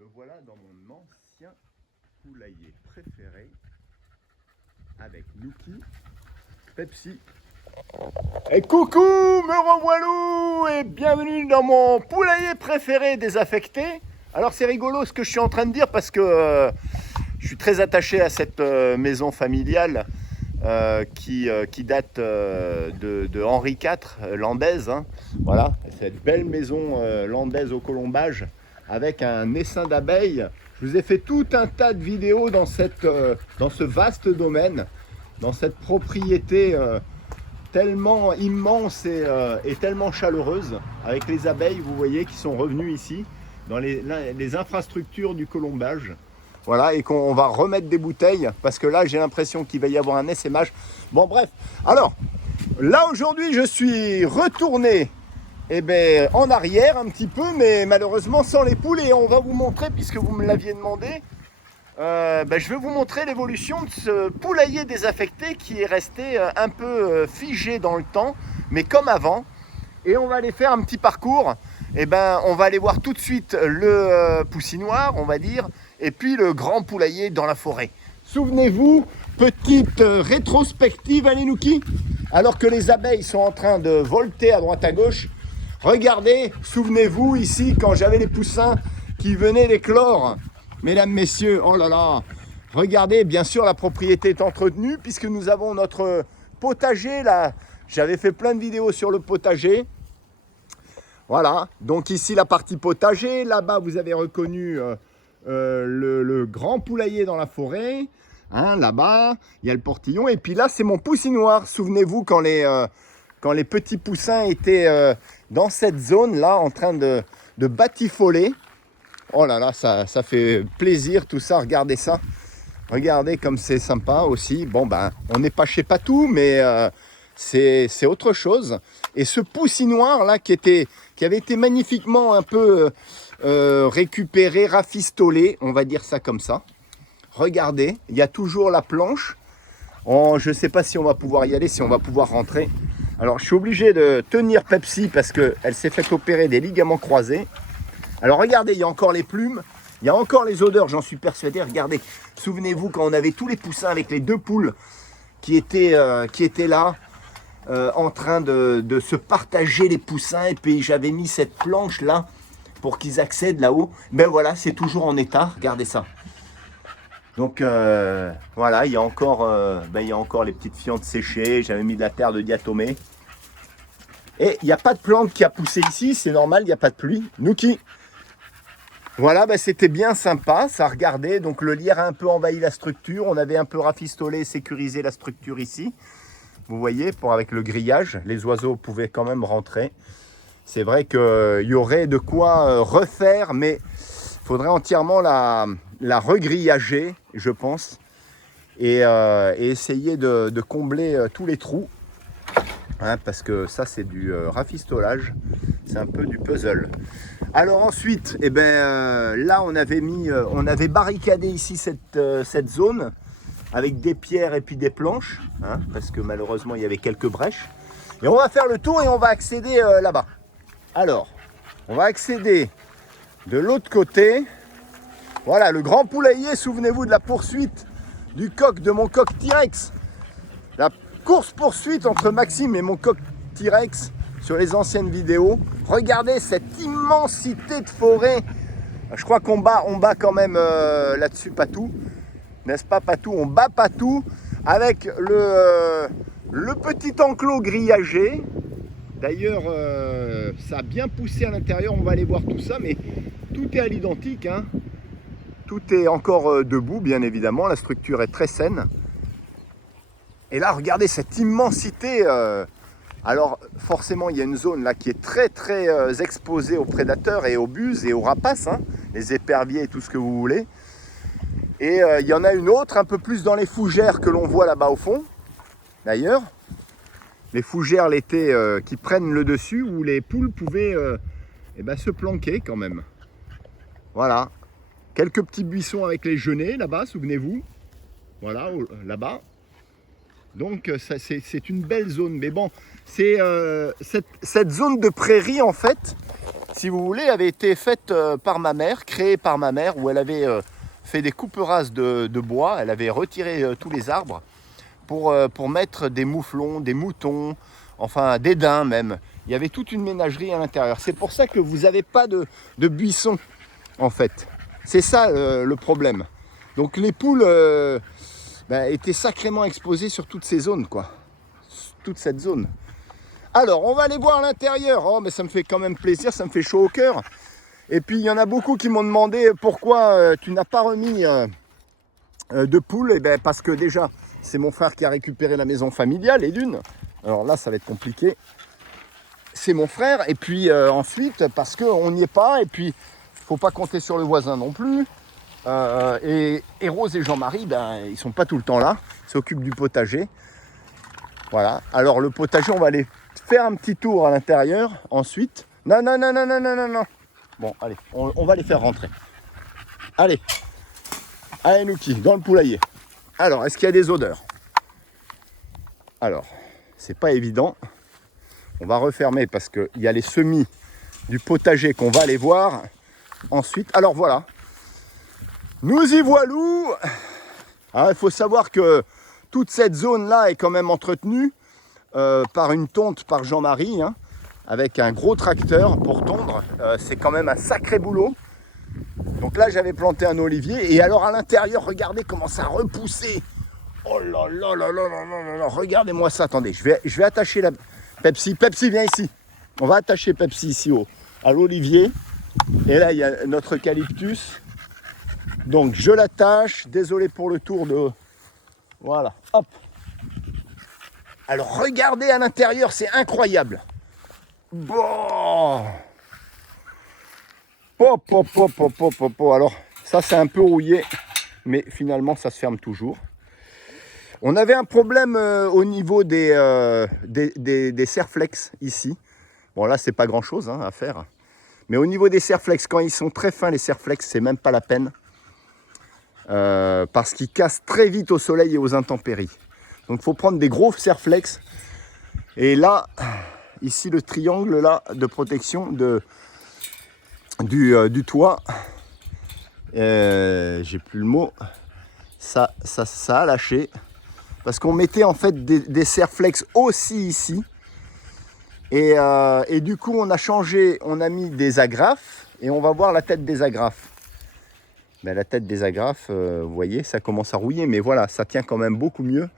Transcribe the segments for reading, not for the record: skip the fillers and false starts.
Me voilà dans mon ancien poulailler préféré avec Nuki, Pepsi. Et coucou, me revoilou et bienvenue dans mon poulailler préféré désaffecté. Alors c'est rigolo ce que je suis en train de dire parce que je suis très attaché à cette maison familiale qui date de Henri IV, landaise. Hein. Voilà, cette belle maison landaise au colombage avec un essaim d'abeilles. Je vous ai fait tout un tas de vidéos dans ce vaste domaine, dans cette propriété tellement immense et tellement chaleureuse, avec les abeilles, vous voyez, qui sont revenues ici, dans les infrastructures du colombage. Voilà, et qu'on va remettre des bouteilles, parce que là, j'ai l'impression qu'il va y avoir un essaimage. Bon, bref. Alors, là, aujourd'hui, je suis retourné en arrière un petit peu, mais malheureusement sans les poules. Et on va vous montrer, puisque vous me l'aviez demandé, je vais vous montrer l'évolution de ce poulailler désaffecté qui est resté un peu figé dans le temps, mais comme avant. Et on va aller faire un petit parcours. On va aller voir tout de suite le poussinoir, on va dire, et puis le grand poulailler dans la forêt. Souvenez-vous, petite rétrospective, allez Nuki, alors que les abeilles sont en train de volter à droite à gauche. Regardez, souvenez-vous ici quand j'avais les poussins qui venaient d'éclore. Mesdames, messieurs, oh là là, regardez, bien sûr la propriété est entretenue puisque nous avons notre potager là. J'avais fait plein de vidéos sur le potager. Voilà, donc ici la partie potager, là-bas vous avez reconnu le grand poulailler dans la forêt. Hein, là-bas, il y a le portillon et puis là c'est mon poussinoir. Souvenez-vous quand les petits poussins étaient dans cette zone-là en train de batifoler. Oh là là, ça fait plaisir tout ça, regardez ça. Regardez comme c'est sympa aussi. Bon on n'est pas chez Patou, mais c'est autre chose. Et ce poussinoir là qui avait été magnifiquement un peu récupéré, rafistolé, on va dire ça comme ça. Regardez, il y a toujours la planche. Je ne sais pas si on va pouvoir y aller, si on va pouvoir rentrer. Alors je suis obligé de tenir Pepsi parce qu'elle s'est fait opérer des ligaments croisés. Alors regardez, il y a encore les plumes, il y a encore les odeurs, j'en suis persuadé. Regardez, souvenez-vous quand on avait tous les poussins avec les deux poules qui étaient là, en train de se partager les poussins. Et puis j'avais mis cette planche là pour qu'ils accèdent là-haut. Ben voilà, c'est toujours en état, regardez ça. Donc voilà, il y a encore les petites fientes séchées, j'avais mis de la terre de diatomée. Et il n'y a pas de plante qui a poussé ici, c'est normal, il n'y a pas de pluie. Nuki. Voilà, c'était bien sympa, ça regardait. Donc le lierre a un peu envahi la structure, on avait un peu rafistolé, sécurisé la structure ici. Vous voyez, avec le grillage, les oiseaux pouvaient quand même rentrer. C'est vrai qu'il y aurait de quoi refaire, mais il faudrait entièrement la regrillager, je pense, et essayer de combler tous les trous. Hein, parce que ça c'est du rafistolage, c'est un peu du puzzle. Alors ensuite, là on avait barricadé ici cette zone avec des pierres et puis des planches, hein, parce que malheureusement il y avait quelques brèches. Et on va faire le tour et on va accéder là-bas. Alors, on va accéder de l'autre côté. Voilà, le grand poulailler, souvenez-vous de la poursuite de mon coq T-Rex. La course-poursuite entre Maxime et mon coq T-Rex sur les anciennes vidéos. Regardez cette immensité de forêt. Je crois qu'on bat quand même là-dessus Patou. N'est-ce pas Patou? On bat Patou avec le petit enclos grillagé. D'ailleurs, ça a bien poussé à l'intérieur. On va aller voir tout ça, mais tout est à l'identique. Hein. Tout est encore debout, bien évidemment. La structure est très saine. Et là, regardez cette immensité. Alors, forcément, il y a une zone là qui est très, très exposée aux prédateurs et aux buses et aux rapaces, hein, les éperviers et tout ce que vous voulez. Et il y en a une autre un peu plus dans les fougères que l'on voit là-bas au fond. D'ailleurs, les fougères l'été qui prennent le dessus où les poules pouvaient se planquer quand même. Voilà. Quelques petits buissons avec les genêts là-bas, souvenez-vous. Voilà, là-bas. Donc c'est une belle zone. Mais bon, c'est cette zone de prairie en fait si vous voulez, avait été faite par ma mère, créée par ma mère, où elle avait fait des coupes rases de bois. Elle avait retiré tous les arbres pour mettre des mouflons, des moutons, enfin des daims même. Il y avait toute une ménagerie à l'intérieur. C'est pour ça que vous n'avez pas de buissons, en fait. C'est ça le problème. Donc les poules étaient sacrément exposées sur toutes ces zones, quoi. Toute cette zone. Alors, on va aller voir à l'intérieur. Oh, mais ça me fait quand même plaisir, ça me fait chaud au cœur. Et puis, il y en a beaucoup qui m'ont demandé pourquoi tu n'as pas remis de poules. Eh bien, parce que déjà, c'est mon frère qui a récupéré la maison familiale, et d'une. Alors là, ça va être compliqué. C'est mon frère. Et puis ensuite, parce qu'on n'y est pas. Et puis, il ne faut pas compter sur le voisin non plus. Et Rose et Jean-Marie, ils ne sont pas tout le temps là. Ils s'occupent du potager. Voilà. Alors, le potager, on va aller faire un petit tour à l'intérieur. Ensuite, non. Bon, allez, on va les faire rentrer. Allez, Nouki, dans le poulailler. Alors, est-ce qu'il y a des odeurs? Alors, c'est pas évident. On va refermer parce qu'il y a les semis du potager qu'on va aller voir. Ensuite, alors voilà. Nous y voilou. Alors, il faut savoir que toute cette zone-là est quand même entretenue par une tonte par Jean-Marie, hein, avec un gros tracteur pour tondre. C'est quand même un sacré boulot. Donc là, j'avais planté un olivier. Et alors, à l'intérieur, regardez comment ça a repoussé. Oh là là là là là là là. Regardez-moi ça. Attendez, je vais attacher la Pepsi. Pepsi, viens ici. On va attacher Pepsi ici à l'olivier. Et là, il y a notre eucalyptus. Donc, je l'attache. Désolé pour le tour de... Voilà, hop. Alors, regardez à l'intérieur, c'est incroyable. Bon. Alors, ça, c'est un peu rouillé. Mais finalement, ça se ferme toujours. On avait un problème au niveau des serflex ici. Bon, là, c'est pas grand-chose à faire. Mais au niveau des serflex, quand ils sont très fins, les serflex, c'est même pas la peine. Parce qu'ils cassent très vite au soleil et aux intempéries. Donc, il faut prendre des gros serflex. Et là, ici, le triangle là, de protection du toit, j'ai plus le mot, ça a lâché. Parce qu'on mettait en fait des serflex aussi ici. Et du coup, on a changé, on a mis des agrafes. Et on va voir la tête des agrafes. Ben, la tête des agrafes, vous voyez, ça commence à rouiller. Mais voilà, ça tient quand même beaucoup mieux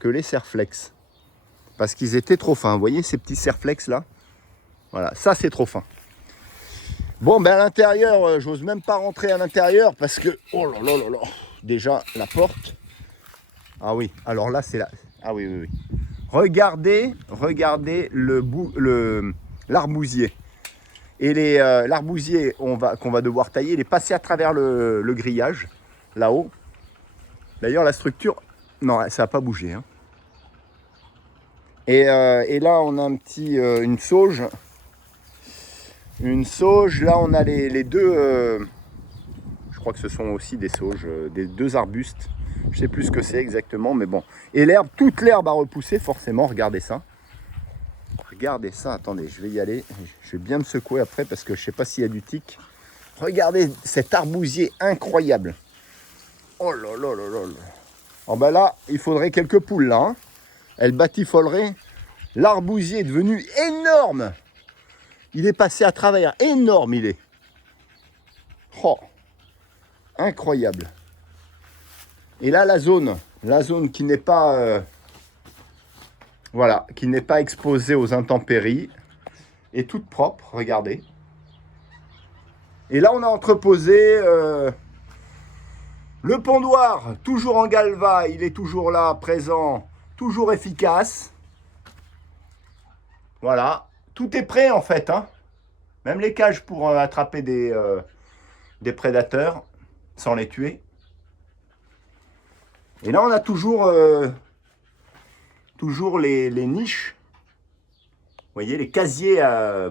que les serflex. Parce qu'ils étaient trop fins. Vous voyez ces petits serflex là? Voilà, ça c'est trop fin. Bon, ben à l'intérieur, j'ose même pas rentrer à l'intérieur parce que... Oh là là là là. Déjà, la porte... Ah oui, alors là, c'est là. Ah oui. Regardez l'arbousier. Et l'arbousier qu'on va devoir tailler, il est passé à travers le grillage, là-haut. D'ailleurs, la structure, non, ça n'a pas bougé. Hein. Et là, on a une sauge. Une sauge, là, on a les deux... je crois que ce sont aussi des sauges, des deux arbustes. Je sais plus ce que c'est exactement, mais bon. Et l'herbe, toute l'herbe a repoussé, forcément. Regardez ça. Regardez ça. Attendez, je vais y aller. Je vais bien me secouer après parce que je sais pas s'il y a du tic. Regardez cet arbousier incroyable. Oh là là là là. Oh ben là, il faudrait quelques poules là. Hein. Elles batifoleraient. L'arbousier est devenu énorme. Il est passé à travers. Énorme il est. Oh. Incroyable. Et là, la zone qui n'est pas, qui n'est pas exposée aux intempéries, est toute propre. Regardez. Et là, on a entreposé le pondoir, toujours en galva. Il est toujours là, présent, toujours efficace. Voilà. Tout est prêt en fait. Hein. Même les cages pour attraper des prédateurs sans les tuer. Et là, on a toujours les niches. Vous voyez, les casiers à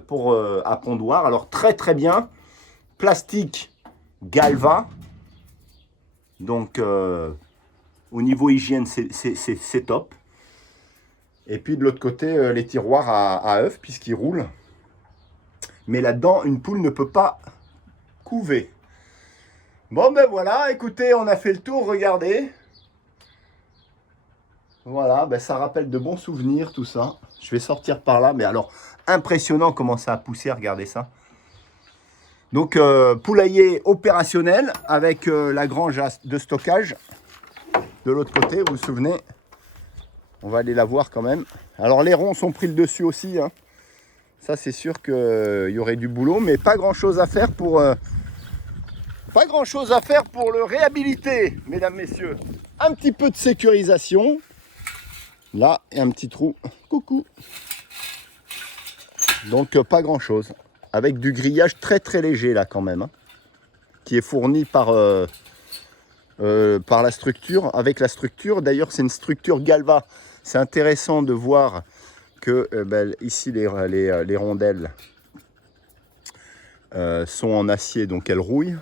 pondoir. Alors, très, très bien. Plastique Galva. Donc, au niveau hygiène, c'est top. Et puis, de l'autre côté, les tiroirs à œufs, puisqu'ils roulent. Mais là-dedans, une poule ne peut pas couver. Bon ben voilà, écoutez, on a fait le tour, regardez. Voilà, ben ça rappelle de bons souvenirs tout ça. Je vais sortir par là, mais alors impressionnant comment ça a poussé, regardez ça. Donc poulailler opérationnel avec la grange de stockage de l'autre côté, vous vous souvenez. On va aller la voir quand même. Alors les ronds sont pris le dessus aussi, hein. Ça c'est sûr qu'il y aurait du boulot, mais pas grand chose à faire pour le réhabiliter, mesdames, messieurs. Un petit peu de sécurisation. Là, et un petit trou. Coucou. Donc pas grand chose. Avec du grillage très très léger là quand même, hein, qui est fourni par la structure. Avec la structure, d'ailleurs c'est une structure Galva. C'est intéressant de voir que ici les rondelles sont en acier, donc elles rouillent.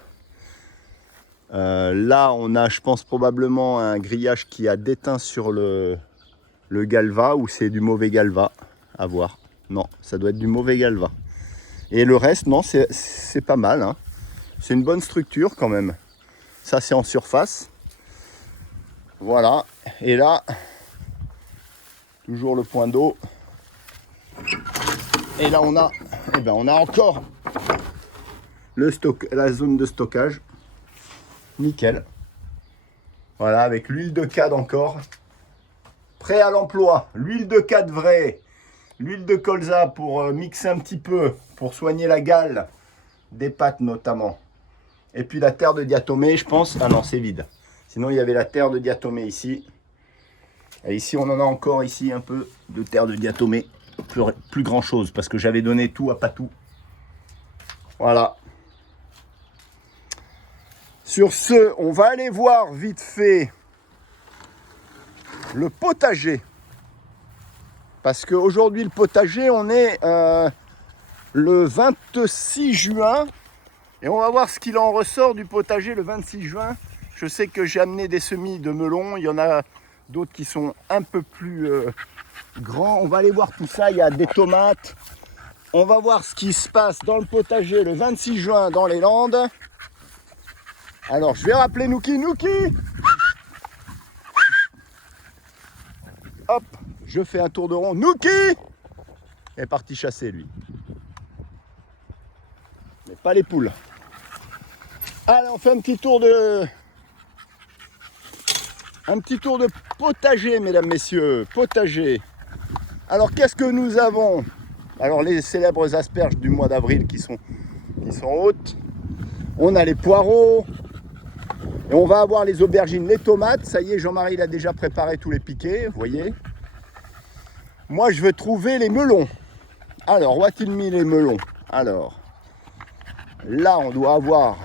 Là on a, je pense, probablement un grillage qui a déteint sur le Galva, ou c'est du mauvais Galva, à voir. Non, ça doit être du mauvais Galva. Et le reste, non, c'est pas mal, hein. C'est une bonne structure quand même. Ça c'est en surface. Voilà, et là toujours le point d'eau. Et là on a, on a encore la zone de stockage. Nickel. Voilà, avec l'huile de cade encore. Prêt à l'emploi. L'huile de cade vraie. L'huile de colza pour mixer un petit peu, pour soigner la gale des pâtes notamment. Et puis la terre de diatomée, je pense. Ah non, c'est vide. Sinon il y avait la terre de diatomée ici. Et ici on en a encore ici un peu de terre de diatomée. Plus grand chose parce que j'avais donné tout à Patou. Voilà. Sur ce, on va aller voir vite fait le potager. Parce qu'aujourd'hui le potager, on est le 26 juin. Et on va voir ce qu'il en ressort du potager le 26 juin. Je sais que j'ai amené des semis de melons. Il y en a d'autres qui sont un peu plus grands. On va aller voir tout ça. Il y a des tomates. On va voir ce qui se passe dans le potager le 26 juin dans les Landes. Alors, je vais rappeler Nouki. Nouki! Hop, je fais un tour de rond. Nouki! Il est parti chasser, lui. Mais pas les poules. Allez, on fait un petit tour de potager, mesdames, messieurs. Potager. Alors, qu'est-ce que nous avons? Alors, les célèbres asperges du mois d'avril qui sont hautes. On a les poireaux. Et on va avoir les aubergines, les tomates. Ça y est, Jean-Marie, il a déjà préparé tous les piquets, vous voyez. Moi, je veux trouver les melons. Alors, où a-t-il mis les melons? Alors, là, on doit avoir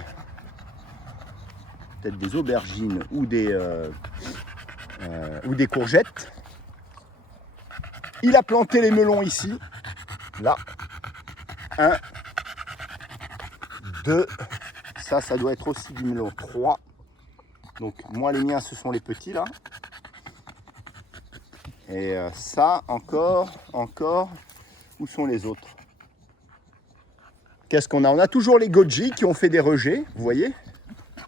peut-être des aubergines ou des courgettes. Il a planté les melons ici. Là. 1, 2. Ça doit être aussi du melon. 3. Donc, moi, les miens, ce sont les petits, là. Et ça, encore. Où sont les autres? Qu'est-ce qu'on a? On a toujours les goji qui ont fait des rejets, vous voyez?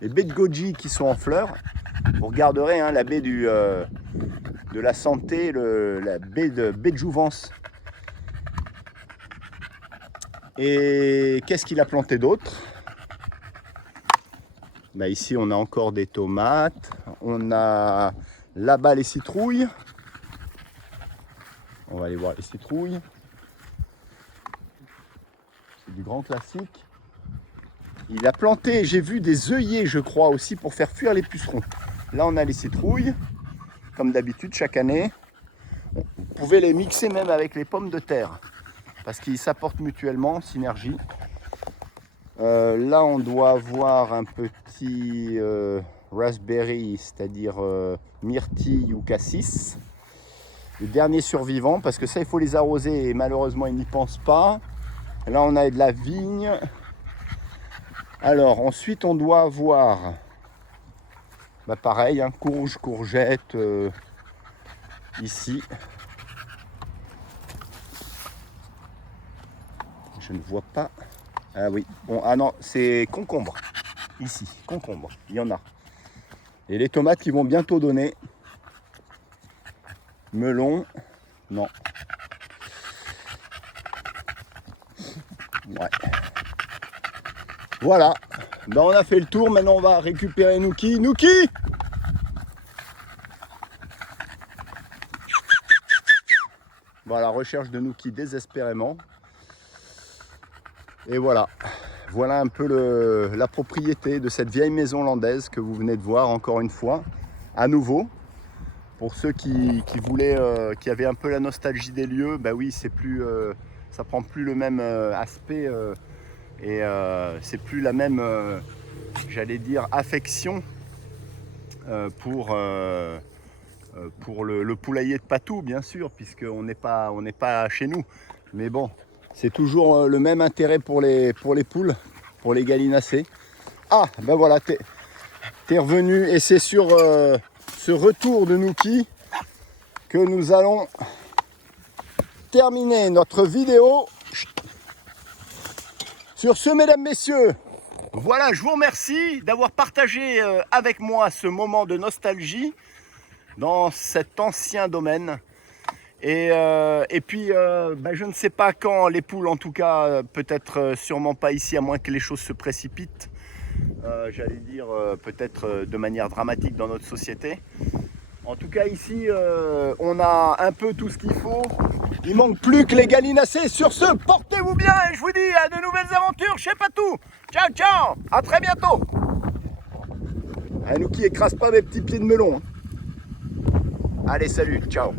Les baies de goji qui sont en fleurs. Vous regarderez hein, la baie de la santé, la baie de jouvence. Et qu'est-ce qu'il a planté d'autre? Bah ici, on a encore des tomates. On a là-bas les citrouilles. On va aller voir les citrouilles. C'est du grand classique. Il a planté, j'ai vu des œillets, je crois, aussi pour faire fuir les pucerons. Là, on a les citrouilles, comme d'habitude, chaque année. Vous pouvez les mixer même avec les pommes de terre, parce qu'ils s'apportent mutuellement, synergie. Là, on doit avoir un petit raspberry, c'est-à-dire myrtille ou cassis. Le dernier survivant, parce que ça, il faut les arroser et malheureusement, ils n'y pensent pas. Là, on a de la vigne. Alors, ensuite, on doit avoir, pareil, hein, courgettes, ici. Je ne vois pas. Ah oui, bon, ah non, c'est concombre. Ici, concombre, il y en a. Et les tomates qui vont bientôt donner. Melon, non. Ouais. Voilà, ben, on a fait le tour, maintenant on va récupérer Nuki. Nuki! Voilà, recherche de Nuki désespérément. Et voilà, voilà un peu la propriété de cette vieille maison landaise que vous venez de voir encore une fois, à nouveau. Pour ceux qui voulaient, qui avaient un peu la nostalgie des lieux, bah oui, c'est plus, ça prend plus le même aspect et c'est plus la même, j'allais dire, affection pour le poulailler de Patou, bien sûr, puisqu'on n'est pas chez nous. Mais bon, c'est toujours le même intérêt pour les poules, pour les gallinacés. Ah, ben voilà, t'es revenu et c'est sur ce retour de Nuki que nous allons terminer notre vidéo. Sur ce, mesdames, messieurs, voilà, je vous remercie d'avoir partagé avec moi ce moment de nostalgie dans cet ancien domaine. Et puis, je ne sais pas quand les poules, en tout cas, peut-être sûrement pas ici, à moins que les choses se précipitent. J'allais dire peut-être de manière dramatique dans notre société. En tout cas ici on a un peu tout ce qu'il faut. Il manque plus que les gallinacés. Sur ce, portez-vous bien et je vous dis à de nouvelles aventures chez Patou. Ciao ciao, à très bientôt. Nuki écrase pas mes petits pieds de melon. Allez, salut, ciao.